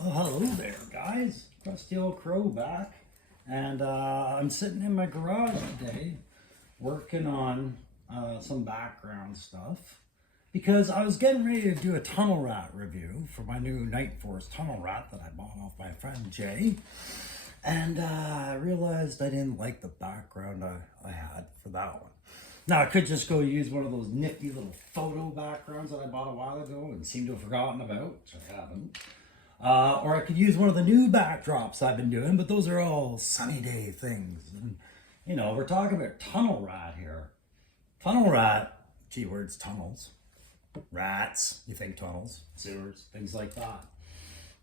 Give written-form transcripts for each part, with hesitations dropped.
Well, hello there, guys. Rusty old Crow back, and I'm sitting in my garage today working on some background stuff because I was getting ready to do a tunnel rat review for my new Night Force tunnel rat that I bought off my friend Jay, and I realized I didn't like the background I had for that one. Now, I could just go use one of those nifty little photo backgrounds that I bought a while ago and seem to have forgotten about, which I haven't. Or I could use one of the new backdrops I've been doing, but those are all sunny day things. And, you know, we're talking about tunnel rat here. Tunnel rat, keywords, tunnels. Rats, you think tunnels, sewers, things like that.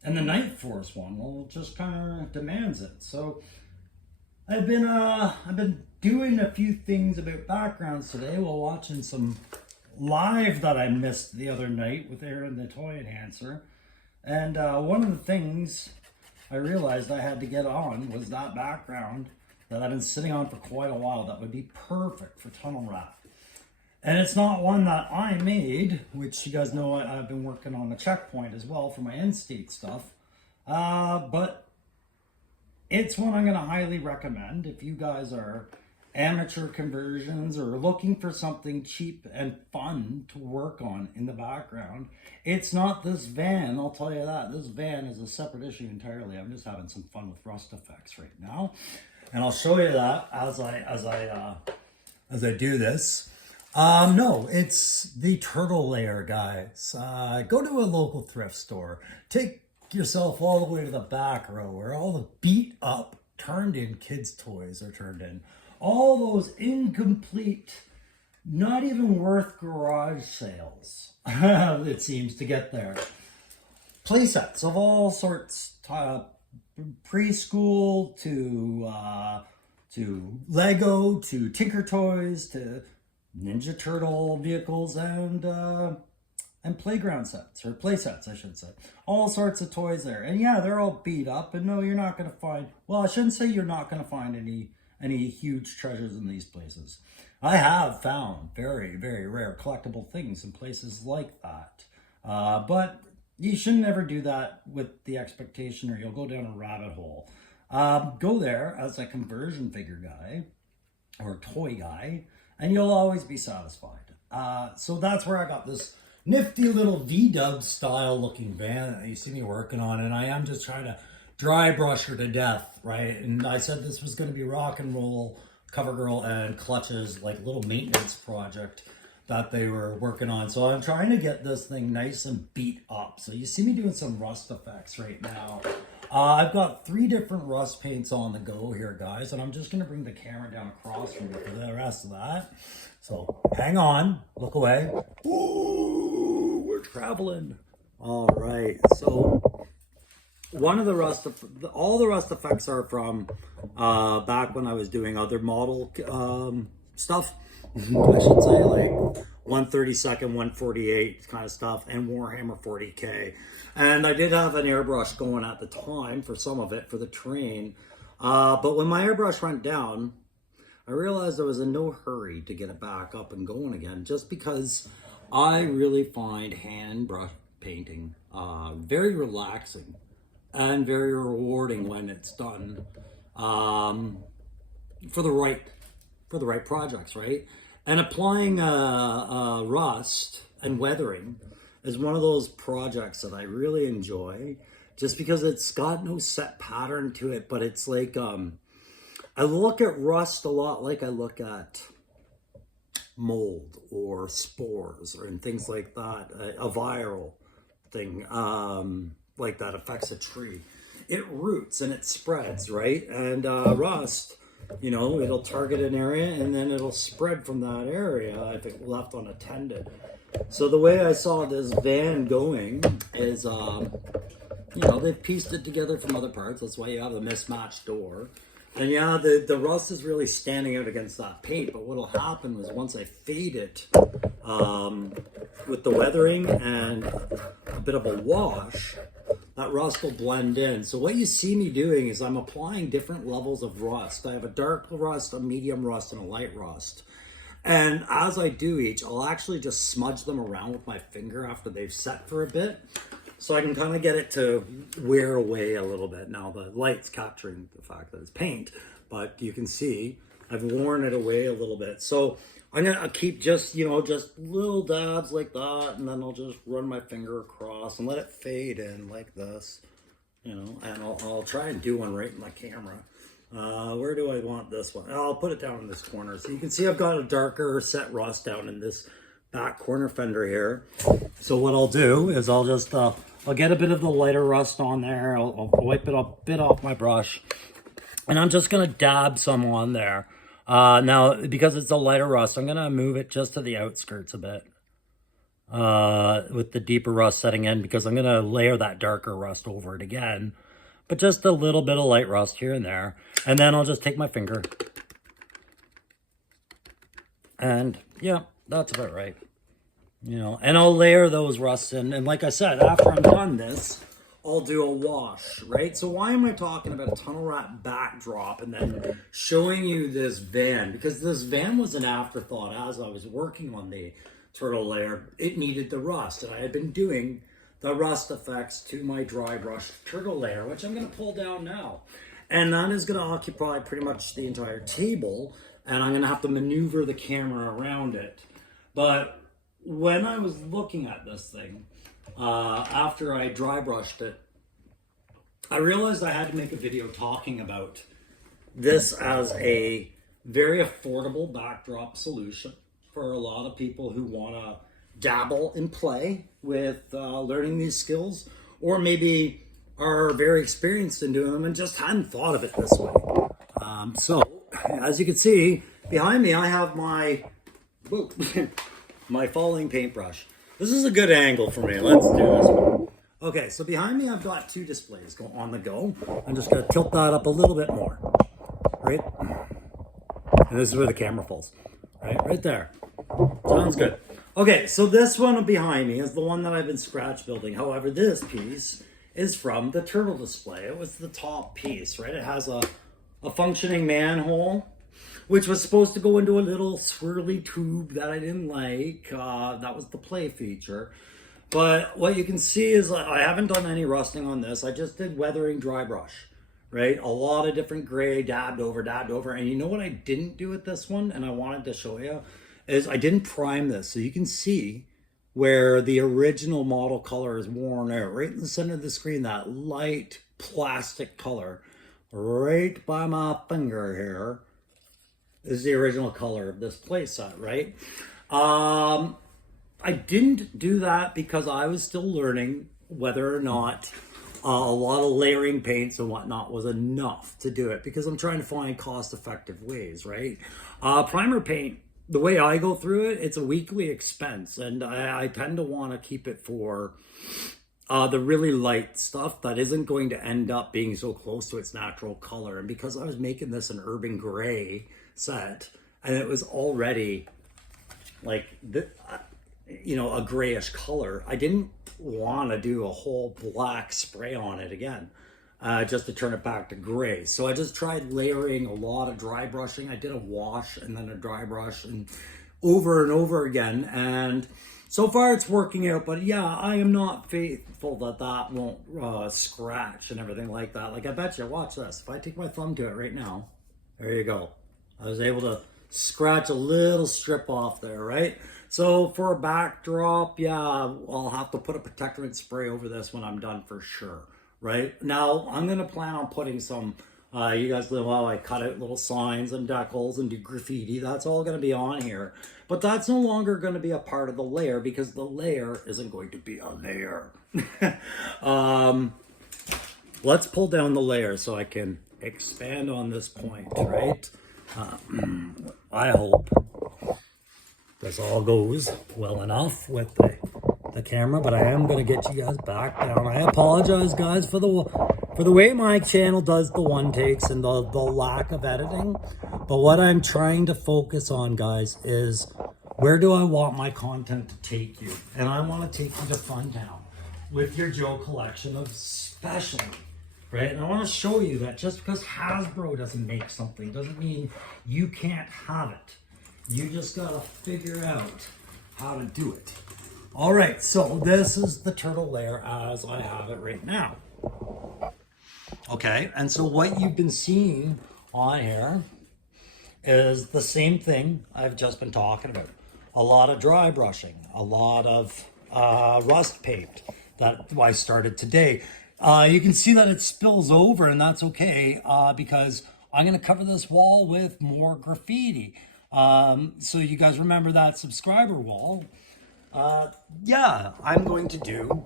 And the Night Force one, well, just kind of demands it. So I've been doing a few things about backgrounds today while watching some live that I missed the other night with Aaron the toy enhancer. And one of the things I realized I had to get on was that background that I've been sitting on for quite a while that would be perfect for tunnel rat. And it's not one that I made, which you guys know I've been working on the checkpoint as well for my in-state stuff. But it's one I'm going to highly recommend if you guys are amateur conversions or looking for something cheap and fun to work on in the background. It's not this van, I'll tell you that. This van is a separate issue entirely. I'm just having some fun with rust effects right now, and I'll show you that as I do this. No, it's the turtle layer, guys. Go to a local thrift store. Take yourself all the way to the back row where all the beat up, turned in kids' toys are turned in. All those incomplete, not even worth garage sales, it seems to get there. Playsets of all sorts, preschool to Lego to Tinker Toys to Ninja Turtle vehicles and playground sets, or play sets, I should say. All sorts of toys there. And yeah, they're all beat up, and no, you're not going to find, well, I shouldn't say you're not going to find any huge treasures in these places. I have found very, very rare collectible things in places like that. But you shouldn't ever do that with the expectation or you'll go down a rabbit hole. Go there as a conversion figure guy or toy guy, and you'll always be satisfied. So that's where I got this nifty little V-dub style looking van that you see me working on, and I am just trying to dry brush her to death, right? And I said this was going to be rock and roll, CoverGirl and Clutch's like little maintenance project that they were working on. So I'm trying to get this thing nice and beat up. So you see me doing some rust effects right now. I've got 3 different rust paints on the go here, guys, and I'm just going to bring the camera down across from you for the rest of that. So hang on, look away. Ooh, we're traveling. All right, so one of the all the rust effects are from back when I was doing other model stuff. I should say, like 1/32, 1/48 kind of stuff, and Warhammer 40K. And I did have an airbrush going at the time for some of it for the train. But when my airbrush went down, I realized I was in no hurry to get it back up and going again, just because I really find hand brush painting very relaxing and very rewarding when it's done for the right projects, right? And applying rust and weathering is one of those projects that I really enjoy, just because it's got no set pattern to it, but it's like I look at rust a lot like I look at mold or spores or and things like that, a viral thing like that affects a tree. It roots and it spreads, right? And rust, you know, it'll target an area and then it'll spread from that area if it left unattended. So the way I saw this van going is, you know, they've pieced it together from other parts. That's why you have the mismatched door. And yeah, the rust is really standing out against that paint. But what'll happen is once I fade it with the weathering and a bit of a wash, that rust will blend in. So what you see me doing is I'm applying different levels of rust. I have a dark rust, a medium rust, and a light rust. And as I do each, I'll actually just smudge them around with my finger after they've set for a bit. so I can kind of get it to wear away a little bit. Now the light's capturing the fact that it's paint, but you can see I've worn it away a little bit. So I'm gonna keep just, you know, just little dabs like that, and then I'll just run my finger across and let it fade in like this, you know, and I'll try and do one right in my camera. Where do I want this one? I'll put it down in this corner. So you can see I've got a darker set rust down in this back corner fender here. So what I'll do is I'll just, I'll get a bit of the lighter rust on there. I'll wipe it a bit off my brush, and I'm just gonna dab some on there. Now, because it's a lighter rust, I'm gonna move it just to the outskirts a bit. With the deeper rust setting in, because I'm gonna layer that darker rust over it again. But just a little bit of light rust here and there. And then I'll just take my finger. And yeah, that's about right. You know, and I'll layer those rusts in. And like I said, after I'm done this, I'll do a wash, right? So why am I talking about a tunnel rat backdrop and then showing you this van? Because this van was an afterthought as I was working on the turtle layer. It needed the rust, and I had been doing the rust effects to my dry brush turtle layer, which I'm going to pull down now. And that is going to occupy pretty much the entire table, and I'm going to have to maneuver the camera around it. But when I was looking at this thing, after I dry brushed it, I realized I had to make a video talking about this as a very affordable backdrop solution for a lot of people who want to dabble and play with learning these skills, or maybe are very experienced in doing them and just hadn't thought of it this way. So as you can see behind me, I have my my falling paintbrush. This is a good angle for me. Let's do this one. Okay, so behind me I've got two displays on the go. I'm just gonna tilt that up a little bit more, right? And this is where the camera falls, right there. Sounds good. Okay, so this one behind me is the one that I've been scratch building. However, this piece is from the turtle display. It was the top piece, right? It has a functioning manhole, which was supposed to go into a little swirly tube that I didn't like. That was the play feature. But what you can see is I haven't done any rusting on this. I just did weathering dry brush, right? A lot of different gray, dabbed over. And you know what I didn't do with this one, and I wanted to show you, is I didn't prime this. So you can see where the original model color is worn out. Right in the center of the screen, that light plastic color, right by my finger here, is the original color of this play set, right? I didn't do that because I was still learning whether or not a lot of layering paints and whatnot was enough to do it, because I'm trying to find cost-effective ways, right? Primer paint, the way I go through it, it's a weekly expense, and I tend to want to keep it for the really light stuff that isn't going to end up being so close to its natural color. And because I was making this an urban gray set, and it was already like a grayish color, I didn't want to do a whole black spray on it again, just to turn it back to gray. So I just tried layering a lot of dry brushing. I did a wash and then a dry brush and over again, and so far it's working out. But yeah, I am not faithful that won't scratch and everything like that. Like, I bet you, watch this. If I take my thumb to it right now, there you go. I was able to scratch a little strip off there, right? So for a backdrop, yeah, I'll have to put a protectant spray over this when I'm done for sure, right? Now, I'm going to plan on putting some, you guys know how I cut out little signs and decals and do graffiti. That's all going to be on here. But that's no longer going to be a part of the layer, because the layer isn't going to be a layer. Let's pull down the layer so I can expand on this point, right? I hope this all goes well enough with the camera, but I am going to get you guys back down. I apologize, guys, for the way my channel does the one takes and the lack of editing. But what I'm trying to focus on, guys, is where do I want my content to take you? And I want to take you to Funtown with your Joe collection of specialty. Right? And I want to show you that just because Hasbro doesn't make something doesn't mean you can't have it. You just got to figure out how to do it. All right, so this is the turtle layer as I have it right now. Okay, and so what you've been seeing on here is the same thing I've just been talking about. A lot of dry brushing, a lot of rust paint that I started today. You can see that it spills over, and that's okay because I'm going to cover this wall with more graffiti. So you guys remember that subscriber wall? Yeah, I'm going to do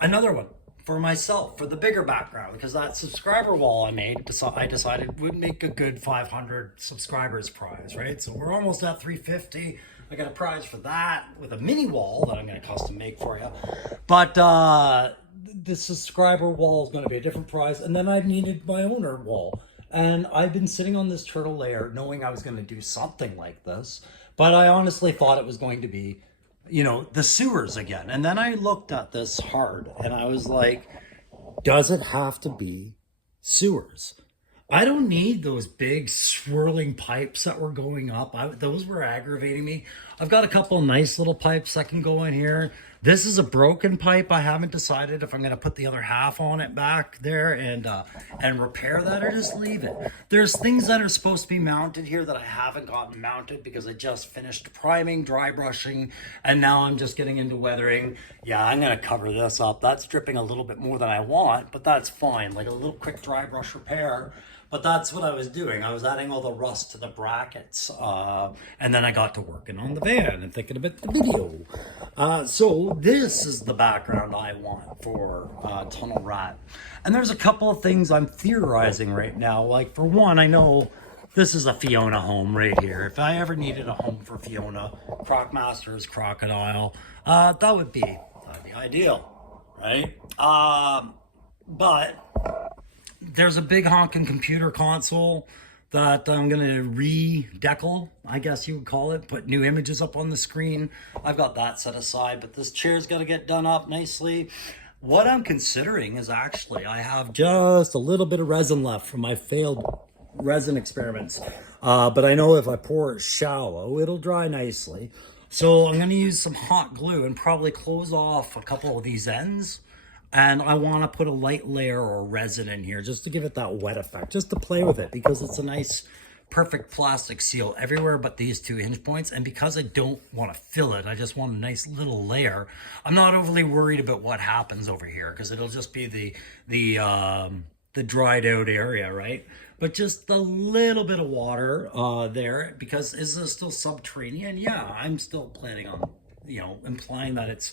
another one for myself for the bigger background because that subscriber wall I made, I decided would make a good 500 subscribers prize, right? So we're almost at 350. I got a prize for that with a mini wall that I'm going to custom make for you. But the subscriber wall is going to be a different prize. And then I needed my owner wall. And I've been sitting on this turtle layer knowing I was going to do something like this. But I honestly thought it was going to be, you know, the sewers again. And then I looked at this hard and I was like, does it have to be sewers? I don't need those big swirling pipes that were going up. Those were aggravating me. I've got a couple nice little pipes that can go in here. This is a broken pipe. I haven't decided if I'm going to put the other half on it back there and repair that or just leave it. There's things that are supposed to be mounted here that I haven't gotten mounted because I just finished priming, dry brushing, and now I'm just getting into weathering. Yeah, I'm going to cover this up. That's dripping a little bit more than I want, but that's fine. Like a little quick dry brush repair. But that's what I was doing. I was adding all the rust to the brackets. And then I got to working on the van and thinking about the video. So this is the background I want for Tunnel Rat. And there's a couple of things I'm theorizing right now. Like for one, I know this is a Fiona home right here. If I ever needed a home for Fiona, Crocmaster's Crocodile, that'd be ideal, right? But there's a big honking computer console that I'm going to redecal, I guess you would call it, put new images up on the screen. I've got that set aside, but this chair's got to get done up nicely. What I'm considering is actually I have just a little bit of resin left from my failed resin experiments. But I know if I pour it shallow, it'll dry nicely. So I'm going to use some hot glue and probably close off a couple of these ends. And I want to put a light layer or resin in here just to give it that wet effect, just to play with it because it's a nice, perfect plastic seal everywhere but these 2 hinge points. And because I don't want to fill it, I just want a nice little layer. I'm not overly worried about what happens over here because it'll just be the dried out area, right? But just a little bit of water there because is this still subterranean? Yeah, I'm still planning on, you know, implying that it's,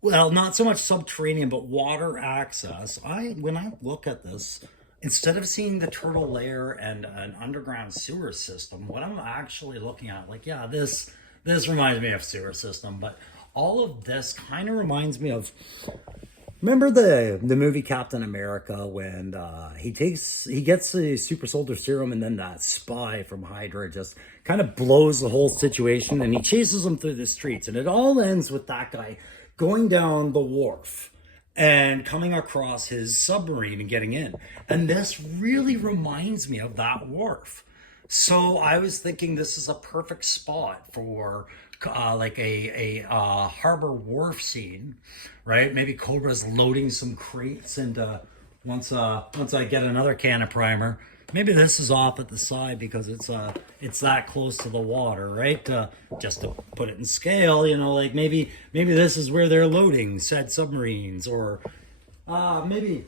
well, not so much subterranean, but water access. When I look at this, instead of seeing the turtle layer and an underground sewer system, what I'm actually looking at, like, yeah, this reminds me of sewer system, but all of this kind of reminds me of, remember the movie Captain America when he gets the super soldier serum and then that spy from Hydra just kind of blows the whole situation and he chases him through the streets and it all ends with that guy going down the wharf and coming across his submarine and getting in. And this really reminds me of that wharf. So I was thinking this is a perfect spot for like a harbor wharf scene, right? Maybe Cobra's loading some crates and once I get another can of primer, maybe this is off at the side because it's that close to the water, right? Just to put it in scale, you know, like maybe this is where they're loading said submarines, or maybe,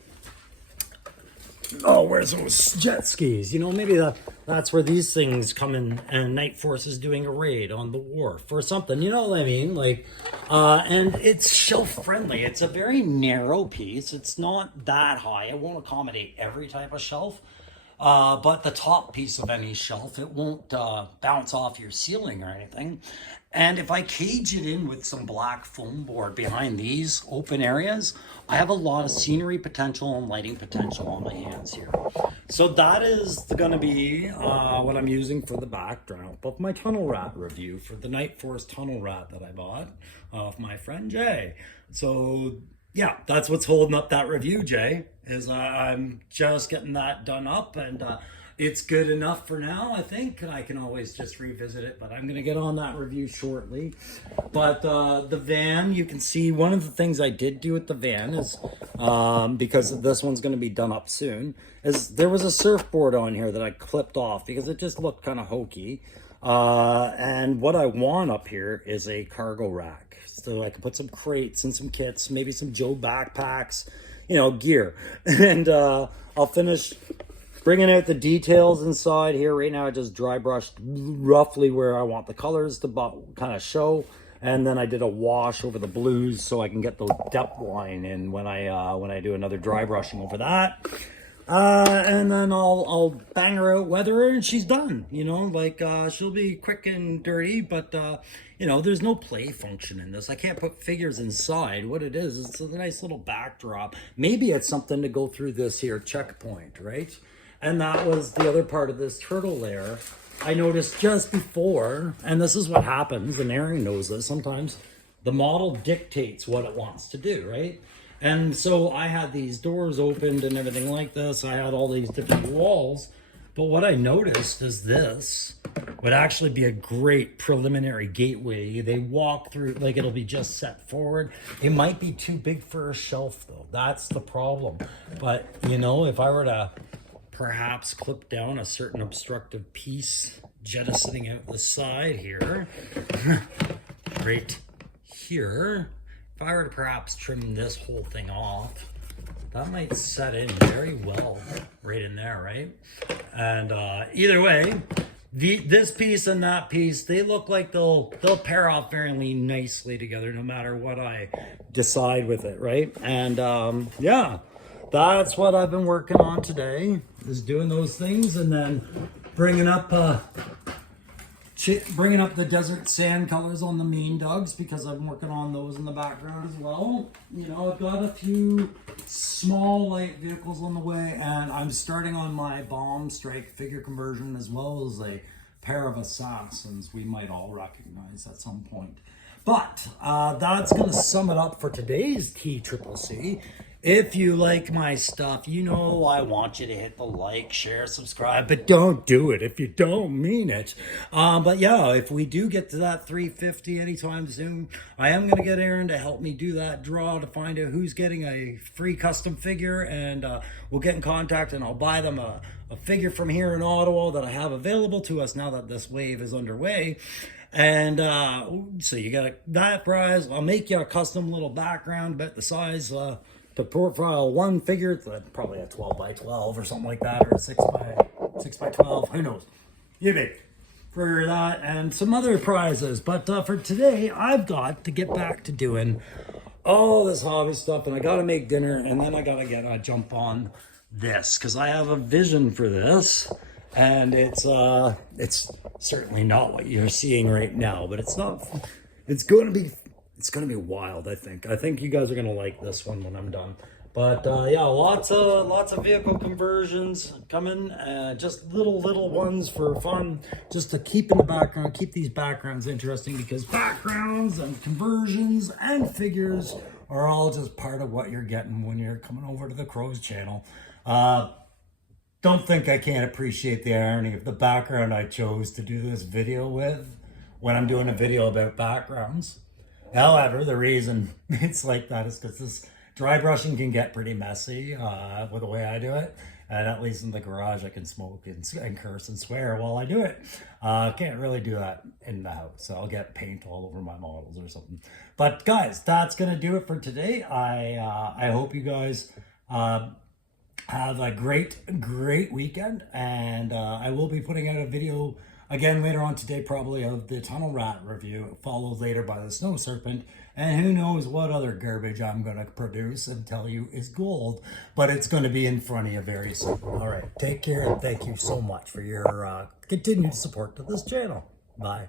oh, where's those jet skis? You know, maybe that's where these things come in and Night Force is doing a raid on the wharf or something, you know what I mean? Like, and it's shelf friendly. It's a very narrow piece. It's not that high. It won't accommodate every type of shelf. But the top piece of any shelf, it won't bounce off your ceiling or anything. And if I cage it in with some black foam board behind these open areas, I have a lot of scenery potential and lighting potential on my hands here. So that is going to be what I'm using for the backdrop of my Tunnel Rat review for the Night Force Tunnel Rat that I bought off my friend Jay. So yeah, that's what's holding up that review, Jay, is I'm just getting that done up and it's good enough for now, I think. I can always just revisit it, but I'm going to get on that review shortly. But the van, you can see one of the things I did do with the van is, because this one's going to be done up soon, is there was a surfboard on here that I clipped off because it just looked kind of hokey. And what I want up here is a cargo rack. So I can put some crates and some kits, maybe some Joe backpacks, you know, gear. And I'll finish bringing out the details inside here. Right now I just dry brushed roughly where I want the colors to kind of show, and then I did a wash over the blues so I can get the depth line in when I do another dry brushing over that. And then I'll bang her out, weather her, and she's done. You know, like she'll be quick and dirty, but you know, there's no play function in this. I can't put figures inside. What it is, it's a nice little backdrop. Maybe it's something to go through this here checkpoint, right? And that was the other part of this turtle layer. I noticed just before, and this is what happens, and Aaron knows this, sometimes the model dictates what it wants to do, right? And so I had these doors opened and everything like this. I had all these different walls. But what I noticed is this would actually be a great preliminary gateway. They walk through, like it'll be just set forward. It might be too big for a shelf though. That's the problem. But you know, if I were to perhaps clip down a certain obstructive piece, jettisoning out the side here, right here, if I were to perhaps trim this whole thing off, that might set in very well right in there, right? And either way, this piece and that piece, they look like they'll pair off very nicely together no matter what I decide with it, right? And yeah, that's what I've been working on today, is doing those things, and then bringing up the desert sand colors on the mean dogs, because I'm working on those in the background as well. You know, I've got a few small light vehicles on the way, and I'm starting on my bomb strike figure conversion, as well as a pair of assassins we might all recognize at some point. But that's going to sum it up for today's TCCC. If you like my stuff, you know I want you to hit the like, share, subscribe, but don't do it if you don't mean it. But yeah, if we do get to that 350 anytime soon, I am going to get Aaron to help me do that draw to find out who's getting a free custom figure, and we'll get in contact and I'll buy them a figure from here in Ottawa that I have available to us now that this wave is underway. And so you got that prize. I'll make you a custom little background, but the size to profile one figure, it's probably a 12 by 12 or something like that, or a 6 by 12, who knows. You bet for that, and some other prizes. But for today, I've got to get back to doing all this hobby stuff, and I got to make dinner, and then I got to get a jump on this, because I have a vision for this, and it's certainly not what you're seeing right now, but it's going to be wild. I think you guys are going to like this one when I'm done. But yeah, lots of vehicle conversions coming, just little ones for fun, just to keep in the background, keep these backgrounds interesting, because backgrounds and conversions and figures are all just part of what you're getting when you're coming over to the Crows channel. Don't think I can't appreciate the irony of the background I chose to do this video with when I'm doing a video about backgrounds. However, the reason it's like that is because this dry brushing can get pretty messy with the way I do it. And at least in the garage, I can smoke and curse and swear while I do it. Can't really do that in the house. So I'll get paint all over my models or something. But guys, that's going to do it for today. I hope you guys have a great weekend. And I will be putting out a video again later on today, probably, of the Tunnel Rat review, followed later by the Snow Serpent, and who knows what other garbage I'm going to produce and tell you is gold, but it's going to be in front of you very soon. All right, take care, and thank you so much for your continued support to this channel. Bye.